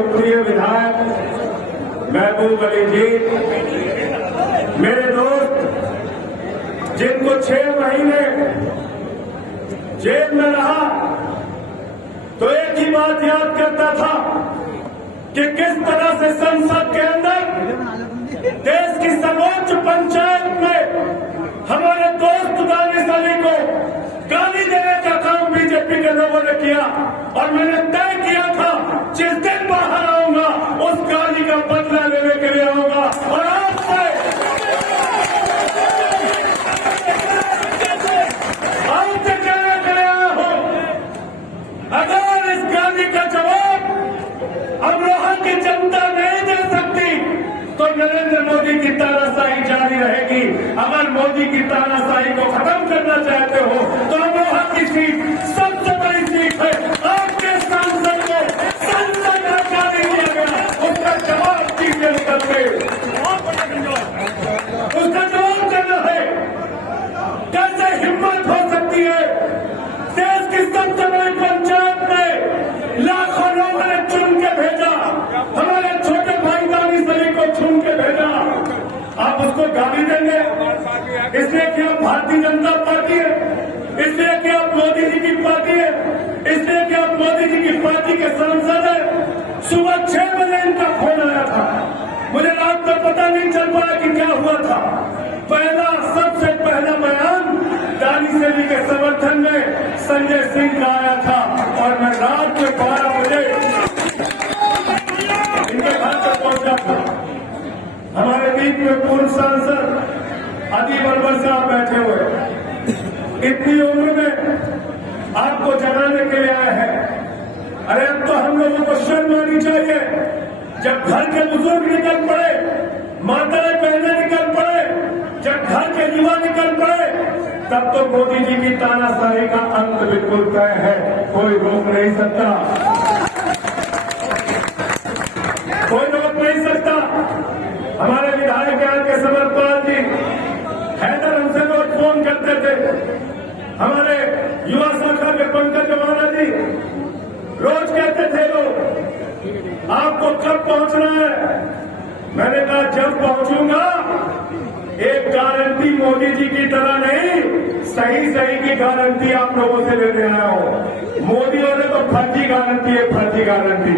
लोकप्रिय विधायक महबूब अली जी, मेरे दोस्त जिनको 6 महीने जेल में रहा तो एक ही बात याद करता था कि किस तरह से संसद के अंदर देश की सर्वोच्च पंचायत में हमारे दोस्त दानिश अली को गाली देने का काम बीजेपी के लोगों ने किया और मैंने तय किया था जिस दिन बाहर आऊंगा उस गाली का बदला लेने के लिए आऊंगा। और आज से कहने के लिए आया हूं, अगर इस गाली का जवाब अमरोहा की जनता नहीं दे सकती तो नरेंद्र मोदी की तानाशाही जारी रहेगी। अगर मोदी की तानाशाही को खत्म करना चाहते हो तो अमरोहा की सीट सबसे बड़ी सीट है। आपके सांसद को संसद में जाने दिया गया, उसका जवाब दीजिए करके, उसका जवाब देना है। कैसे हिम्मत हो सकती है देश की सबसे बड़ी पंचायत में लाखों लोगों ने चुन के भेजा, हमारे छोटे भाई दानिश अली को चुन के भेजा, आप उसको गाली देंगे इसलिए कि आप भारतीय जनता पार्टी है, इसलिए कि आप मोदी जी की पार्टी है, इसलिए कि आप मोदी जी की पार्टी के सांसद है। सुबह 6 बजे इनका फोन आया था, मुझे रात को पता नहीं चल पाया कि क्या हुआ था। सबसे पहला बयान दानिश अली के समर्थन में संजय सिंह का आया था और मैं रात के 12 बजे इनके घर पर पहुंचा था। हमारे बीच में पूर्व सांसद अजीब अनवर साहब बैठे हुए, इतनी उम्र में आपको जगाने के लिए आए हैं। अरे अब तो हम लोगों को शर्म आनी चाहिए। जब घर के बुजुर्ग निकल पड़े, माताएं बहनें निकल पड़े, जब घर के युवा निकल पड़े, तब तो मोदी जी की तानाशाही का अंत बिल्कुल तय है, कोई रोक नहीं सकता, कोई रोक नहीं सकता। हमारे विधायक यहाँ के समरपाल जी हैदर हमसे रोज फोन करते थे, हमारे युवा शाखा के पंकज जवाना जी रोज कहते थे लोग आपको कब पहुंचना है। मैंने कहा जब पहुंचूंगा एक गारंटी मोदी जी की तरह नहीं, सही की गारंटी आप लोगों से लेने आया हूं। मोदी वाले तो फर्जी गारंटी है, फर्जी गारंटी,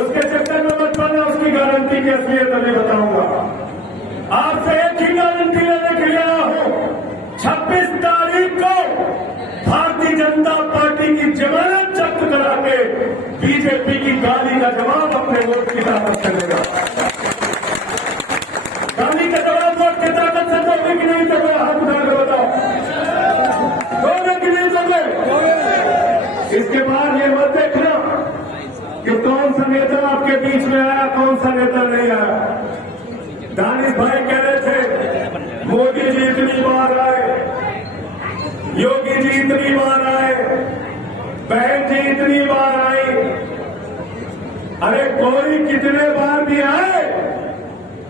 उसके चक्कर में मत पड़ना, उसकी गारंटी की असलियत अभी बताऊंगा। आपसे एक ही गारंटी लेने के लिए आया हूं, 26 तारीख को भारतीय जनता पार्टी की जमानत जब्त करा के बीजेपी की गाली का जवाब अपने वोट की ताकत से देगा। गाली का जवाब वोट की ताकत से दोगे कि नहीं दोगे? हाथ उठा कर बताओ, दोगे कि नहीं दोगे? इसके बाद ये मत देखना कि कौन सा नेता आपके बीच में आया, कौन सा नेता नहीं आया। दानिश भाई कह रहे थे मोदी जी इतनी बार आए, योगी जी इतनी बार आए, बहन जी इतनी बार आई। अरे कोई कितने बार भी आए,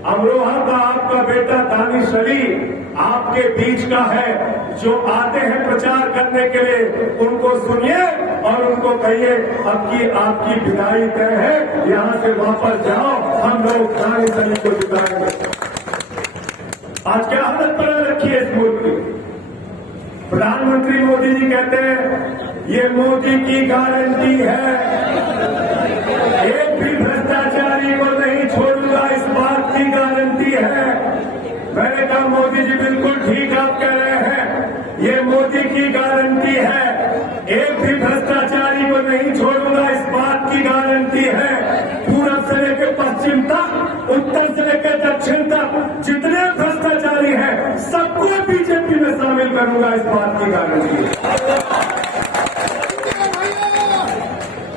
अमरोहा का आपका बेटा दानिश अली आपके बीच का है। जो आते हैं प्रचार करने के लिए उनको सुनिए और उनको कहिए अब की आपकी विदाई तय है, यहां से वापस जाओ, हम लोग दानिश अली को जिताएंगे। आज क्या हालत बना रखी है इस मुल्क की। प्रधानमंत्री मोदी जी कहते हैं ये मोदी की गारंटी है, एक भी भ्रष्टाचारी को नहीं छोड़ूंगा, इस बात की गारंटी है। मैंने कहा मोदी जी बिल्कुल ठीक आप कह रहे हैं, ये मोदी की गारंटी है, एक भी भ्रष्टाचारी को नहीं छोड़ूंगा, इस बात की गारंटी है। पूरब से लेकर पश्चिम तक, उत्तर से लेकर दक्षिण तक जितने भ्रष्टाचारी हैं सबको बीजेपी में शामिल करूंगा, इस बात की गारंटी है।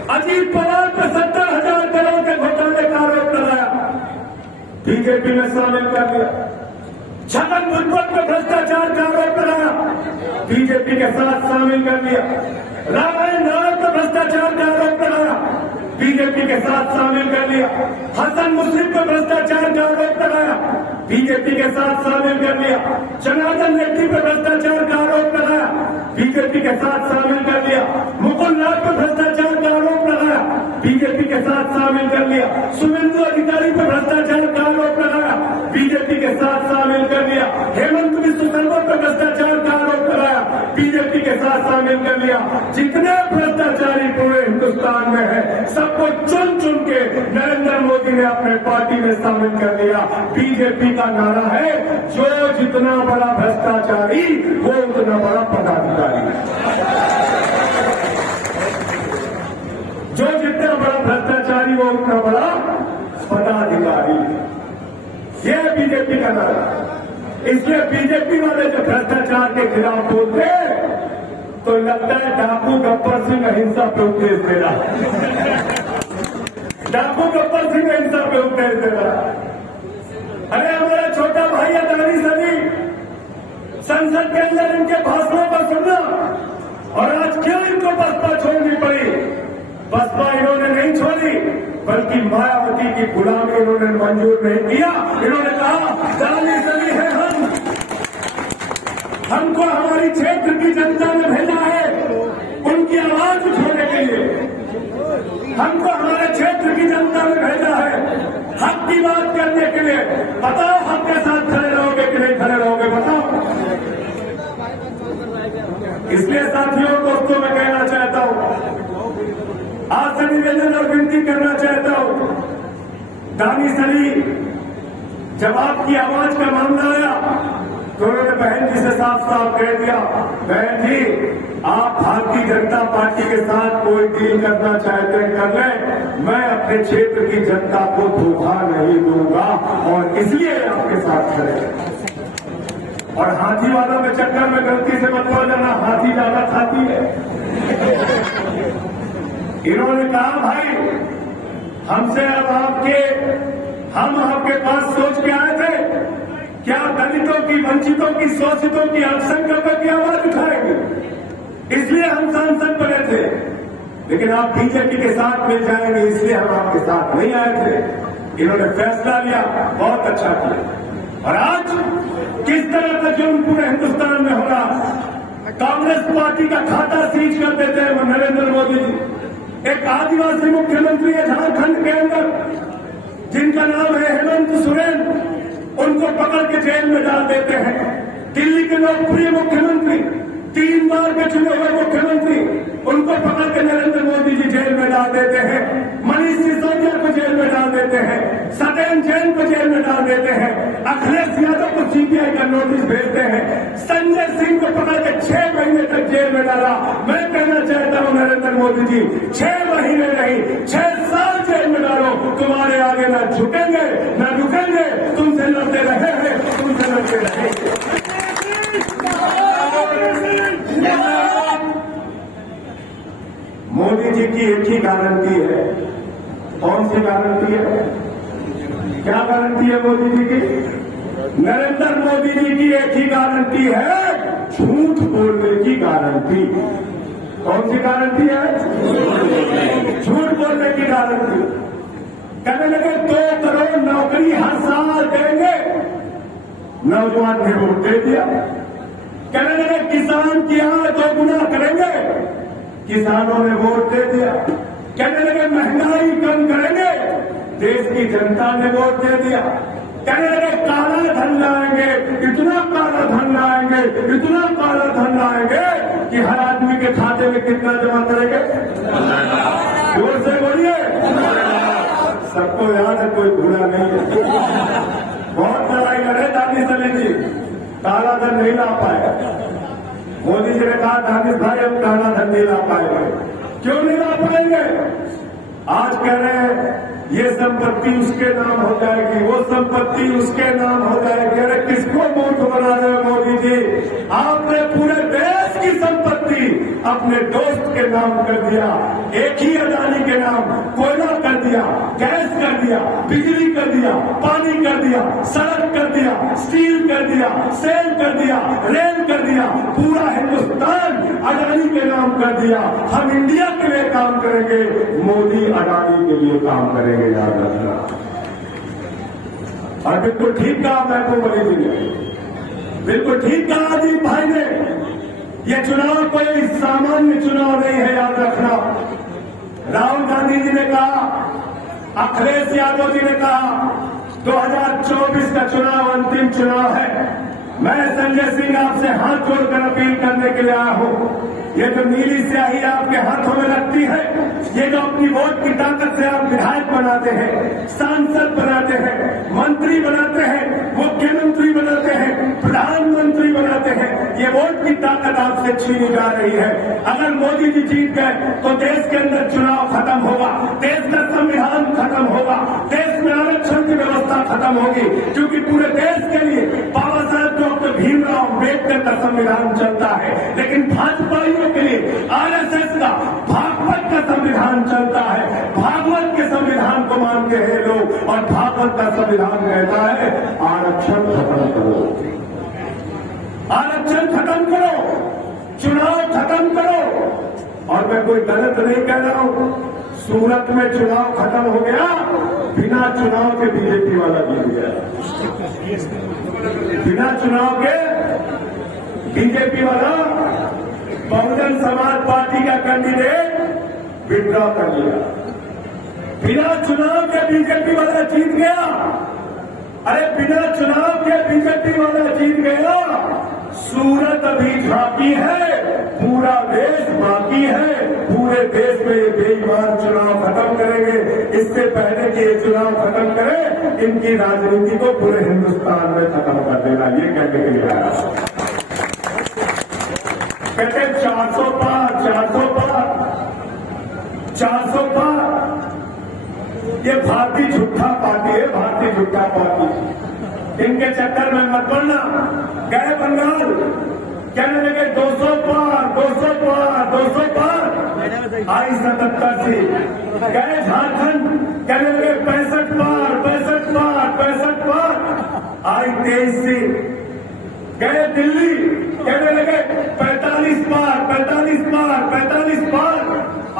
अजीत पवार पर 70,000 करोड़ के घोटाले का आरोप लगाया, बीजेपी में शामिल कर दिया। छगन भुजबल पर भ्रष्टाचार का आरोप लगाया, बीजेपी के साथ शामिल कर दिया। रामायण नायक पर भ्रष्टाचार का आरोप लगाया, बीजेपी के साथ शामिल कर लिया। हसन मुस्लिम पर भ्रष्टाचार का आरोप लगाया, बीजेपी के साथ शामिल कर लिया। जनार्दन रेड्डी पर भ्रष्टाचार का आरोप लगाया, बीजेपी के साथ शामिल कर लिया। मुकुल लाल पर भ्रष्टाचार का आरोप लगाया, बीजेपी के साथ शामिल कर लिया, शुभेंदु अधिकारी पर भ्रष्टाचार का आरोप लगाया, बीजेपी के साथ शामिल कर लिया, हेमंत बिश्व शर्मा पर भ्रष्टाचार का आरोप लगाया, बीजेपी के साथ शामिल कर लिया। जितने भ्रष्टाचारी पूरे हिंदुस्तान में है सबको चुन चुन के नरेंद्र मोदी ने अपने पार्टी में शामिल कर लिया। बीजेपी का नारा है, जो जितना बड़ा भ्रष्टाचारी वो उतना बड़ा पदाधिकारी, जो जितना बड़ा भ्रष्टाचारी वो उतना बड़ा पदाधिकारी। ये है बीजेपी का नारा। इसलिए बीजेपी वाले जो भ्रष्टाचार के खिलाफ बोलते तो लगता है डाकू गब्बर सिंह अहिंसा पे उपदेश दे रहा, डाकू गब्बर सिंह अहिंसा पे उपदेश दे रहा। अरे हमारा छोटा भाई अदानी सभी संसद के अंदर इनके भाषणों पर सुनना, और आज क्यों इनको बसपा छोड़नी पड़ी? बसपा इन्होंने नहीं छोड़ी, बल्कि मायावती की गुलामी इन्होंने मंजूर नहीं किया। इन्होंने कहा अदानी सभी है हमको हमारी क्षेत्र की जनता ने भेजा है उनकी आवाज उठाने के लिए, हमको हमारे क्षेत्र की जनता ने भेजा है हक की बात करने के लिए। बताओ हक के साथ खड़े रहोगे कि नहीं खड़े रहोगे, बताओ। इसलिए साथियों दोस्तों मैं कहना चाहता हूं, आज से निवेदन और विनती करना चाहता हूं, दानी सली जब आपकी आवाज का मामला आया तो उन्होंने बहन जी से साफ साफ कह दिया, बहन जी आप भारतीय जनता पार्टी के साथ कोई डील करना चाहते हैं कर लें, मैं अपने क्षेत्र की जनता को धोखा नहीं दूंगा और इसलिए आपके साथ खड़े। और हाथी वालों में चक्कर में गलती से मत पड़ जाना, हाथी ज्यादा खाती है। इन्होंने कहा भाई हमसे अब हम आपके पास सोच के आए थे, क्या दलितों की, वंचितों की, शोषितों की, अल्पसंख्यकों की आवाज उठाएंगे, इसलिए हम सांसद बने थे, लेकिन आप बीजेपी के साथ मिल जाएंगे इसलिए हम आपके साथ नहीं आए थे। इन्होंने फैसला लिया, बहुत अच्छा किया। और आज किस तरह का जुर्म पूरे हिंदुस्तान में हो रहा, कांग्रेस पार्टी का खाता सीज कर देते हैं वो नरेंद्र मोदी जी। एक आदिवासी मुख्यमंत्री है झारखंड के अंदर जिनका नाम है हेमंत सोरेन, उनको पकड़ के जेल में डाल देते हैं। दिल्ली के लोकप्रिय मुख्यमंत्री, 3 बार के चुने हुए मुख्यमंत्री, उनको पकड़ के नरेंद्र मोदी जी जेल में डाल देते हैं। मनीष सिसोदिया को जेल में डाल देते हैं, सत्येंद्र जैन को जेल में डाल देते हैं, अखिलेश यादव को सीबीआई का नोटिस भेजते हैं, संजय सिंह को पकड़ के 6 महीने तक जेल में डाला। मैं कहना चाहता हूं नरेंद्र मोदी जी, 6 महीने नहीं 6 साल जेल में डालो, तुम्हारे आगे न झुकेंगे न रुकेंगे, तुमसे लड़ते रहे हैं, तुमसे लड़ते रहेंगे। मोदी जी की एक ही गारंटी है, कौन सी गारंटी है, क्या गारंटी है मोदी जी की? नरेंद्र मोदी जी की एक ही गारंटी है, झूठ बोलने की गारंटी। कौन सी गारंटी है? झूठ बोलने की गारंटी। कहने लगे 2 करोड़ नौकरी हर साल देंगे, नौजवान ने वोट दे दिया। कहने लगे किसान की आय 2 गुना करेंगे, किसानों ने वोट दे दिया। कहने लगे महंगाई कम करेंगे, देश की जनता ने वोट दे दिया। कहने लगे काला धन लाएंगे, इतना काला धन लाएंगे, इतना काला धन लाएंगे कि हर आदमी के खाते में कितना जमा करेंगे, जोर से बोलिए। सबको याद है, कोई भूला नहीं है। बहुत लड़ाई लड़े दानी सली जी, काला धन नहीं ला पाए। मोदी जी ने कहा दानिश भाई हम काला धन नहीं ला पाएंगे। क्यों नहीं ला पाएंगे? आज कह रहे हैं ये संपत्ति उसके नाम हो जाएगी, वो संपत्ति उसके नाम हो जाएगी। अरे किसको मूर्ख बना रहे हो मोदी जी? आपने पूरे देश की संपत्ति अपने दोस्त के नाम कर दिया, एक ही अदानी के नाम। कोयला कर दिया, गैस कर दिया, बिजली कर दिया, पानी कर दिया, सड़क कर दिया, स्टील कर दिया, सेल कर दिया, रेल कर दिया, पूरा हिंदुस्तान अडानी के नाम कर दिया। हम इंडिया के लिए काम करेंगे, मोदी अडानी के लिए काम करेंगे, याद रखना। और बिल्कुल ठीक कहा महबूबा जी ने, बिल्कुल ठीक कहा अजीत भाई ने, ये चुनाव कोई सामान्य चुनाव नहीं है, याद रखना। राहुल गांधी जी ने कहा अखिलेश यादव जी ने कहा 2024 का चुनाव अंतिम चुनाव है। मैं संजय सिंह आपसे हाथ जोड़कर अपील करने के लिए आया हूं। ये जो नीली स्याही आपके हाथों में लगती है, ये जो अपनी वोट की ताकत से आप विधायक बनाते हैं, सांसद बनाते हैं, मंत्री बनाते हैं, मुख्यमंत्री बनाते हैं, प्रधानमंत्री बनाते हैं, ये वोट की ताकत आपसे छीनी जा रही है। अगर मोदी जी जीत गए तो देश के अंदर चुनाव खत्म होगा, देश का संविधान खत्म होगा, देश में आरक्षण की व्यवस्था खत्म होगी, क्योंकि पूरे देश के लिए बाबा साहब डॉक्टर भीमराव अम्बेडकर का संविधान चलता है, लेकिन भाजपाइयों के लिए आरएसएस का भागवत का संविधान चलता है। भागवत के संविधान को मानते हैं लोग, और भागवत का संविधान कहता है आरक्षण खत्म करो, आरक्षण खत्म करो, चुनाव खत्म करो। और मैं कोई गलत नहीं कह रहा हूं, सूरत में चुनाव खत्म हो गया, बिना चुनाव के बीजेपी वाला जीत गया, बिना चुनाव के बीजेपी वाला बहुजन समाज पार्टी का कैंडिडेट विड्रॉ कर लिया, बिना चुनाव के बीजेपी वाला जीत गया। अरे बिना चुनाव के बीजेपी वाला जीत गया। सूरत अभी झांकी है, पूरा देश बाकी है। पूरे देश में ये बेईमान चुनाव खत्म करेंगे। इससे पहले कि ये चुनाव खत्म करें, इनकी राजनीति को पूरे हिंदुस्तान में खत्म कर देना, ये कहने के लिए आया। कहते 400 पार, 400 पार, 400 पार। ये भारतीय झूठा पार्टी है, भारतीय झूठा पार्टी। इनके चक्कर में मत पड़ना। गए बंगाल, कहने लगे 200 पार, 200 पार, 200 पार, आई 77 सीट। गए झारखंड, कहने लगे 65 पार, 65 पार, 65 पार, आई 23 सीट। गए दिल्ली, कहने लगे 45 पार, 45 पार, 45 पार,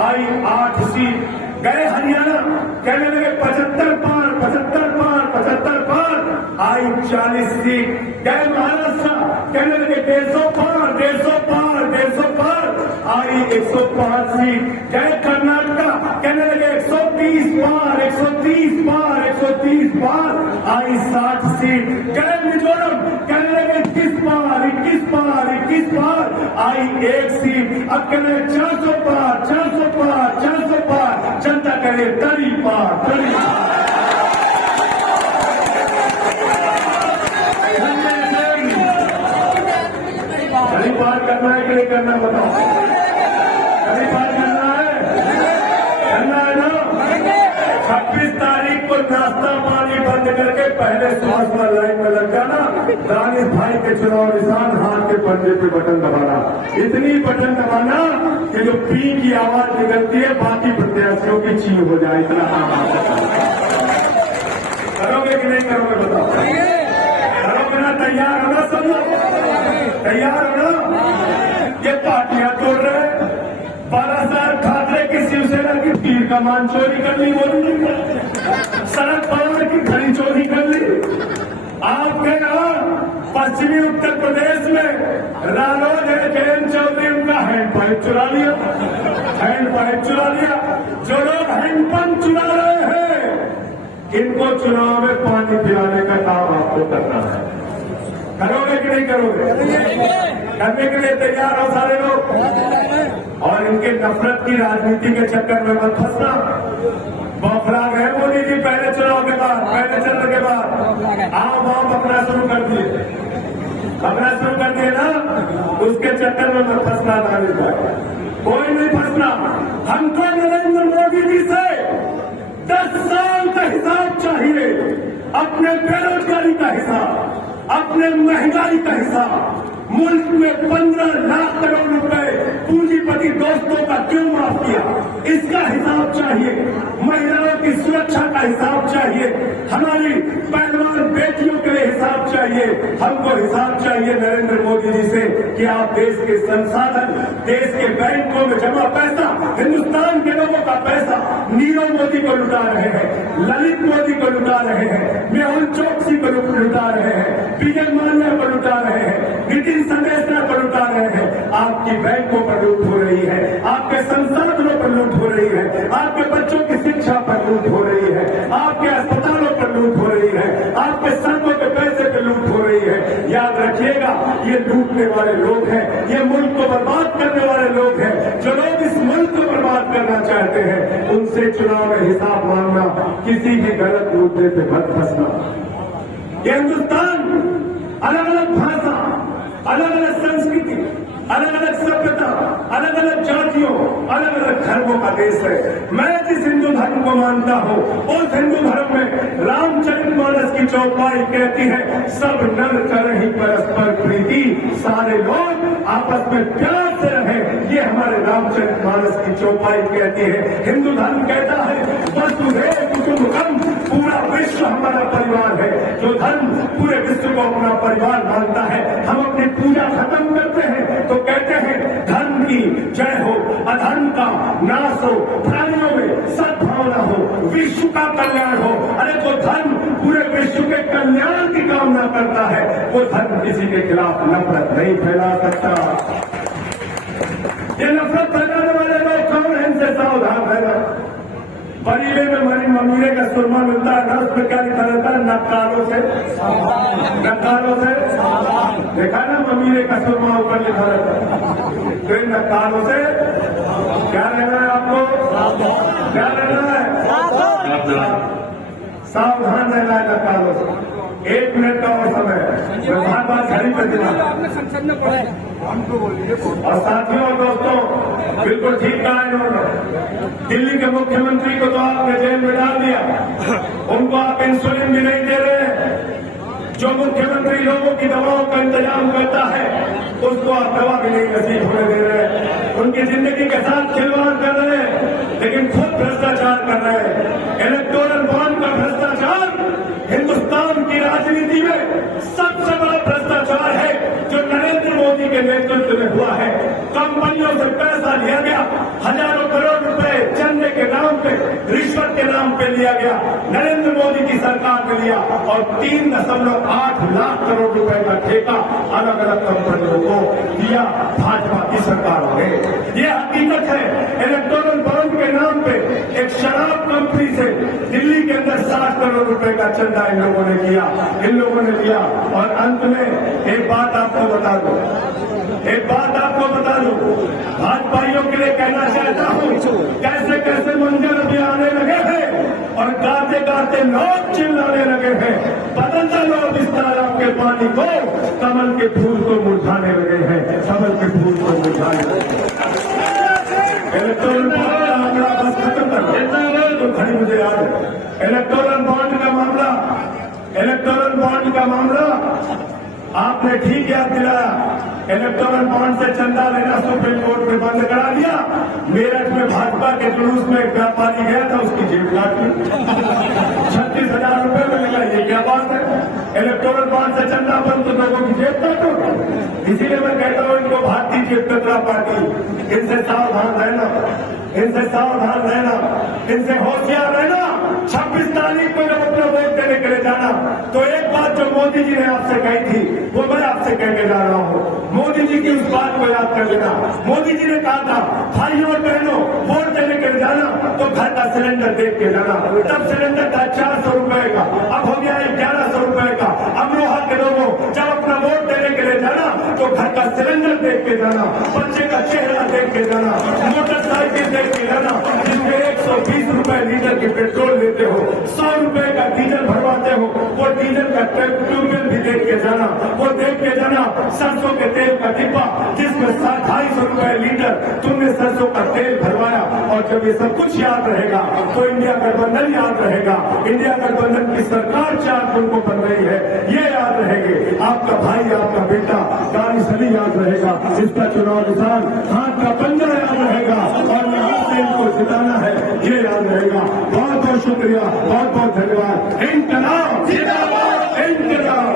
आई 8 सीट। गए हरियाणा, कहने लगे 75 पार, 75 पार, 75 पार, आई 40 सीट। गए महाराष्ट्र, कहने लगे 150 पार, 150 पार, 150 पार, आई 105 सीट। गए कर्नाटका, कहने लगे 130 पार, 130 पार, 130 पार, आई 60 सीट। गए मिजोरम, कहने लगे 21 पार, 21 पार, 21 पार, आई 1 सीट। अब कहने लगे 400 पार, 400 पार, 400 पार, जनता करे 30 पार, 30 पार। कहीं पार करना है कि नहीं करना, बताओ। कहीं पार करना है, करना है ना। 26 तारीख को नाश्ता पानी बंद करके पहले स्वास्थ्य में लाइन में लग जाना। दानिश भाई के चुनाव निशान हाथ के पंजे पे बटन दबाना, इतनी बटन दबाना कि जो पी की आवाज निकलती है बाकी प्रत्याशियों की ची हो जाए, इतना करोगे कि नहीं करोगे, बताओ। करोगे ना? तैयार हो ना सब लोग? तैयार हो ना? ये पार्टियां तोड़ रहे, 12,000 खाते की शिवसेना की तीर कमान चोरी कर ली, मोदी ने सड़क पार की घड़ी चोरी कर ली। आपके यहाँ पश्चिमी उत्तर प्रदेश में रालोद है, जयंत चौधरी उनका हैंडपाइप चुरा लिया, हैंडपाइप चुरा लिया। जो लोग हैंडपंप चुरा रहे हैं, इनको चुनाव में पानी पिलाने का काम आपको करना है। करोगे कि नहीं करोगे? करने के लिए तैयार हो सारे लोग। और इनके नफरत की राजनीति के चक्कर में मत फंसना। बौखला गए मोदी जी पहले चुनाव के बाद, पहले चरण के बाद आप अपना शुरू कर दिए, अपना शुरू कर दिए ना, उसके चक्कर में मत फंसना। कोई नहीं फंसना। हमको नरेंद्र मोदी जी से 10 साल का हिसाब चाहिए, अपने बेरोजगारी का हिसाब, अपने महंगाई का हिसाब। मुल्क में 15 लाख करोड़ रुपए पूंजीपति दोस्तों का क्यों माफ किया, इसका हिसाब चाहिए। महिलाओं की सुरक्षा का हिसाब चाहिए। हमारी पहलवान बेटियों के लिए हिसाब चाहिए। हमको हिसाब चाहिए नरेंद्र मोदी जी से कि आप देश के संसाधन, देश के बैंकों में जमा पैसा, हिंदुस्तान के लोगों का पैसा नीरव मोदी को लुटा रहे हैं, ललित मोदी को लुटा रहे हैं, मेहुल चोकसी को लुटा रहे हैं, विजय माल्या को लुटा रहे हैं, नितिन संदेशना पर लुटा रहे हैं। आपकी बैंकों पर लूट हो रही है, आपके संसाधनों पर लूट हो रही है, आपके बच्चों की शिक्षा पर लूट हो रही है, ये लूटने वाले लोग हैं, ये मुल्क को बर्बाद करने वाले लोग हैं। जो लोग इस मुल्क को बर्बाद करना चाहते हैं, उनसे चुनाव में हिसाब मांगना, किसी भी गलत मुद्दे पे मत फंसना। ये हिंदुस्तान अलग अलग भाषा, अलग अलग संस्कृति, अलग अलग सभ्यता, अलग अलग जातियों, अलग अलग धर्मों का देश है। मैं जिस हिंदू धर्म को मानता हूँ, उस हिंदू धर्म में रामचरितमानस की चौपाई कहती है, सब नर करहि परस्पर प्रीति, सारे लोग आपस में प्यार से रहें। ये हमारे रामचरितमानस की चौपाई कहती है। हिंदू धर्म कहता है वसुधैव कुटुंबकम, पूरा विश्व हमारा परिवार है। जो धर्म पूरे विश्व को अपना परिवार मानता है, हम अपनी पूजा खत्म करते हैं तो कहते हैं धर्म की जय हो, अधर्म का नाश हो, प्राणियों में सद्भावना हो, विश्व का कल्याण हो। अरे जो धर्म पूरे विश्व के कल्याण की कामना करता है, वो धर्म किसी के खिलाफ नफरत नहीं फैला सकता। ये नफरत फैलाने वाले लोग कौन है, इनसे सावधान रहना। परीले में मरी ममीरे का सुरमा मिलता है, नर्स में क्या लिखा रहता है, नकारों से, नकारों से देखा ना, ममीरे का सुरमा ऊपर लिखा रहता है। तो इन नकारों से क्या रहना है आपको, क्या रहना है, सावधान रहना है नकारों से। 1 मिनट का और समय है, मैं बार बार खड़ी कर दिया। और साथियों और दोस्तों, बिल्कुल ठीक कहा इन्होंने। दिल्ली के मुख्यमंत्री को तो आपने जेल में डाल दिया, उनको आप इंसुलिन भी नहीं दे रहे हैं। जो मुख्यमंत्री लोगों की दवाओं का इंतजाम करता है, उसको आप दवा भी नहीं नसीब होने दे रहे हैं। उनकी जिंदगी के साथ खिलवाड़ कर रहे हैं, लेकिन खुद भ्रष्टाचार कर रहे हैं। इलेक्टोरल बॉन्ड का भ्रष्टाचार हिंदुस्तान की राजनीति में सबसे बड़ा भ्रष्टाचार है, जो नरेंद्र मोदी के नेतृत्व में हुआ है। कंपनियों से पैसा लिया गया, हजारों करोड़ रुपए चंदे के नाम पे, रिश्वत के नाम पे लिया गया, नरेंद्र मोदी की सरकार ने लिया। और 3.8 लाख करोड़ रुपए का ठेका अलग अलग कंपनियों को दिया भाजपा की सरकारों ने। ये हकीकत है। इलेक्टोरल बॉन्ड के नाम पे एक शराब कंपनी से दिल्ली के अंदर 60 करोड़ रुपए का चंदा इन लोगों ने किया, इन लोगों ने लिया। और अंत में एक बात आपको बता दूं, एक बात आपको बता दूं, भाजपाइयों के लिए कहना चाहता हूं, कैसे कैसे मंजर अभी आने लगे हैं और गाते गाते लोग चिल्लाने लगे हैं, बदलता लो इस तालाब के पानी को, कमल के फूल को मुरझाने लगे हैं, कमल के फूल को मुरझाने लगे हैं। इलेक्टोरल बॉन्ड का मामला बस खत्म कर दो, तो खड़ी मुझे याद है। इलेक्टोरल बॉन्ड का मामला, इलेक्टोरल बॉन्ड का मामला आपने ठीक याद दिलाया। इलेक्टोरल बॉन्ड से चंदा लेना सुप्रीम कोर्ट में बंद करा दिया। मेरठ में भाजपा के जुलूस में एक व्यापारी गया था, उसकी जेब काट ली, 36,000 रुपए में मिला। ये क्या बात है, इलेक्टोरल बॉन्ड से चंदा बंद तो लोगों की जेब काटो। इसीलिए मैं कहता हूं, इनको भारतीय जनता पार्टी, इनसे सावधान रहना, इनसे सावधान रहना, इनसे होशियार रहना। 26 तारीख को जब अपना वोट देने के लिए जाना, तो एक बात जो मोदी जी ने आपसे कही थी, वो मैं आपसे कहने जा रहा हूँ। मोदी जी की उस बात को याद कर लेना। मोदी जी ने कहा था, भाइयों और बहनों, वोट देने के लिए जाना तो घर का सिलेंडर देख के जाना। तब सिलेंडर था 400 रुपए का, अब हो गया है 1100 रुपए का। अमरोहा के लोगों, जब अपना वोट देने के लिए जाना तो घर का सिलेंडर देख के जाना, बच्चे का चेहरा देख के जाना, मोटरसाइकिल देख के जाना, जिसमें 120 रुपए लीटर की पेट्रोल लेते हो, 100 रुपए का डीजल भरवाते हो, वो डीजल का ट्यूबवेल भी देख के जाना, वो देख के जाना। सरसों के तेल का डिब्बा जिसमें 250 रुपए लीटर तुमने सरसों का तेल भरवाया। और जब ये सब कुछ याद रहेगा तो इंडिया गठबंधन याद रहेगा। इंडिया गठबंधन की सरकार 4 जून को बन रही है, ये याद रहेंगे। आपका भाई, आपका बेटा दानिश अली याद रहेगा, इसका चुनाव निशान हाथ का पंजा याद रहेगा, और यहाँ से इनको जिताना है, ये याद रहेगा। बहुत बहुत शुक्रिया, बहुत बहुत धन्यवाद। इंकलाब जिंदाबाद, इंकलाब।